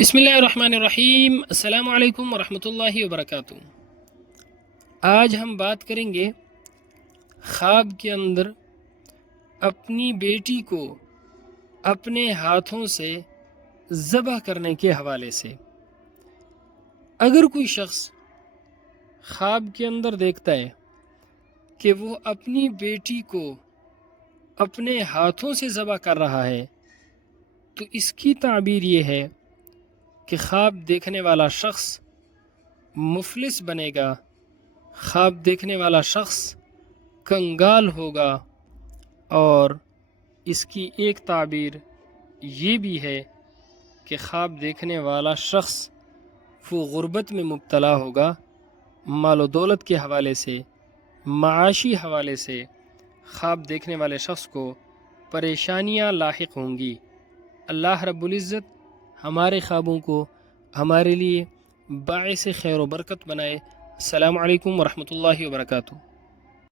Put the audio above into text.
بسم اللہ الرحمن الرحیم۔ السلام علیکم ورحمۃ اللہ وبرکاتہ۔ آج ہم بات کریں گے خواب کے اندر اپنی بیٹی کو اپنے ہاتھوں سے ذبح کرنے کے حوالے سے۔ اگر کوئی شخص خواب کے اندر دیکھتا ہے کہ وہ اپنی بیٹی کو اپنے ہاتھوں سے ذبح کر رہا ہے تو اس کی تعبیر یہ ہے کہ خواب دیکھنے والا شخص مفلس بنے گا، خواب دیکھنے والا شخص کنگال ہوگا، اور اس کی ایک تعبیر یہ بھی ہے کہ خواب دیکھنے والا شخص وہ غربت میں مبتلا ہوگا، مال و دولت کے حوالے سے، معاشی حوالے سے خواب دیکھنے والے شخص کو پریشانیاں لاحق ہوں گی۔ اللہ رب العزت ہمارے خوابوں کو ہمارے لیے باعث خیر و برکت بنائے۔ السلام علیکم ورحمۃ اللہ وبرکاتہ۔